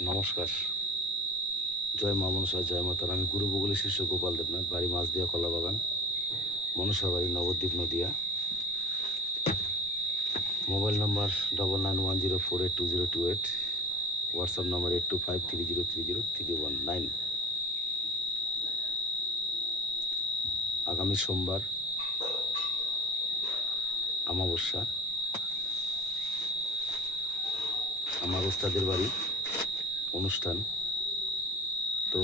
নমস্কার, জয় মা মনসা, জয় মাতার। আমি গুরু বগুলি শিষ্য গোপাল দেবনাথ, বাড়ি মাছদিয়া কলাবাগান, মনসা বাড়ি, Nabadwip Nadia. Mobile number 9910482028, WhatsApp number 8253030319। আগামী সোমবার অমাবস্যা, আমার ওস্তাদের বাড়ি অনুষ্ঠান। তো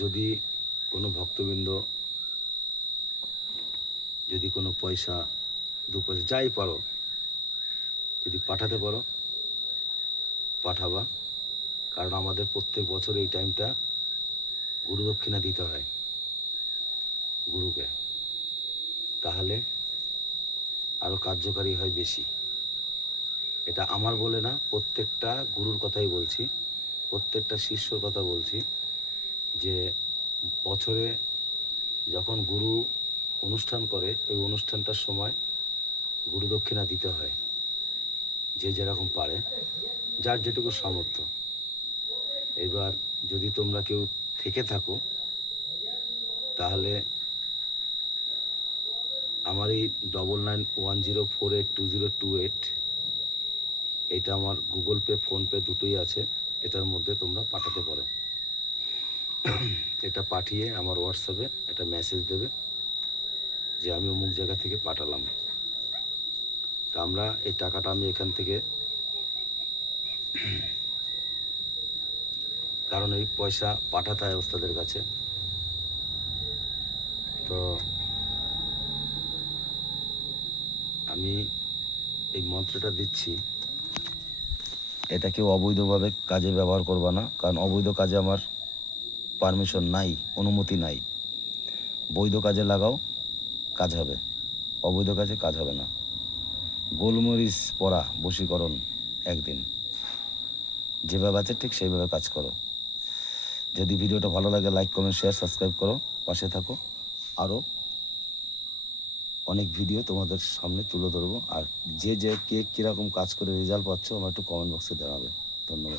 যদি কোনো ভক্তবৃন্দ যদি কোনো পয়সা, 2 পয়সা যাই পারো, যদি পাঠাতে পারো পাঠাবা। কারণ আমাদের প্রত্যেক বছর এই টাইমটা গুরু দক্ষিণা দিতে হয় গুরুকে, তাহলে আরও কার্যকারী হয় বেশি। এটা আমার বলে না, প্রত্যেকটা গুরুর কথাই বলছি, প্রত্যেকটা শিষ্যর কথা বলছি, যে বছরে যখন গুরু অনুষ্ঠান করে ওই অনুষ্ঠানটার সময় গুরু দক্ষিণা দিতে হয়, যে যেরকম পারে, যার যেটুকু সামর্থ্য। এবার যদি তোমরা কেউ থেকে থাকো, তাহলে আমার এই 9910482028, এটা আমার গুগল পে, ফোনপে দুটোই আছে, এটার মধ্যে তোমরা পাঠাতে পারো। এটা পাঠিয়ে আমার হোয়াটসঅ্যাপে একটা মেসেজ দেবে যে আমি অমুক জায়গা থেকে পাঠালাম। তা আমরা এই টাকাটা আমি এখান থেকে, কারণ এই পয়সা পাঠাতে হয় ওস্তাদের কাছে, তো আমি এই মন্ত্রটা দিচ্ছি। এটা কেউ অবৈধভাবে কাজে ব্যবহার করবা না, কারণ অবৈধ কাজে আমার পারমিশন নাই, অনুমতি নাই। বৈধ কাজে লাগাও, কাজ হবে, অবৈধ কাজে কাজ হবে না। গোলমরিচ পড়া বশীকরণ একদিন, যেভাবে আছে ঠিক সেইভাবে কাজ করো। যদি ভিডিওটা ভালো লাগে লাইক কমেন্ট শেয়ার সাবস্ক্রাইব করো, পাশে থাকো। আরও অনেক ভিডিও তোমাদের সামনে তুলে ধরবো। আর যে কে কীরকম কাজ করে রেজাল্ট পাচ্ছ আমার একটু কমেন্ট বক্সে জানাবে। ধন্যবাদ।